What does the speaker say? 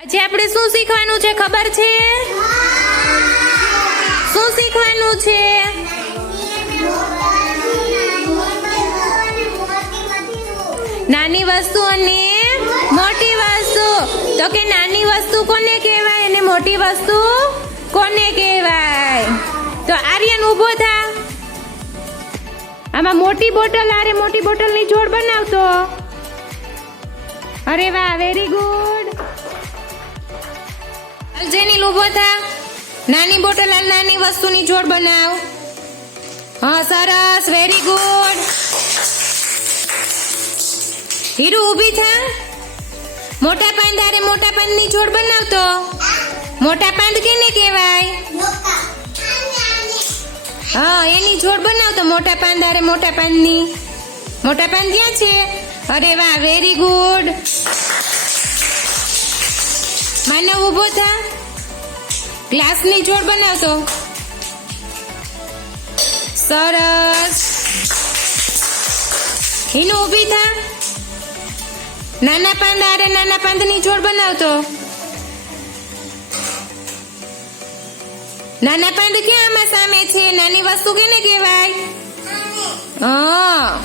આજે આપણે શું શીખવાનું છે ખબર છે? શું શીખવાનું છે? નાની વસ્તુ અને મોટી વસ્તુ. તો કે નાની વસ્તુ કોને કહેવાય અને મોટી વસ્તુ કોને કહેવાય? તો આર્યન ઊભો થા. આમાં મોટી બોટલ આરે મોટી બોટલની જોડ બનાવતો. અરે વાહ, વેરી ગુડ. જેની ઊભો થા. નાની બોટલ અને નાની વસ્તુની જોડ બનાવ. હા, સરસ, વેરી ગુડ. હીરુ ઊભી થા. મોટા પાંદ આરે મોટા પાંદની જોડ બનાવતો. મોટા પાંદ કેને કહેવાય? હા, એની જોડ બનાવતો. મોટા પાંદ આરે મોટા પાંદની. મોટા પાંદ ક્યાં છે? અરે વાહ, વેરી ગુડ. માનવ ઊભો થા. ગ્લાસની જોડ બનાવતો. સરસ. હિનુ ઊભી થા. નાના પાંદ આરે નાના પાંદની જોડ બનાવતો. નાના પાંદ ક્યાં આમાં સામે છે? નાની વસ્તુ કેને કહેવાય? હા,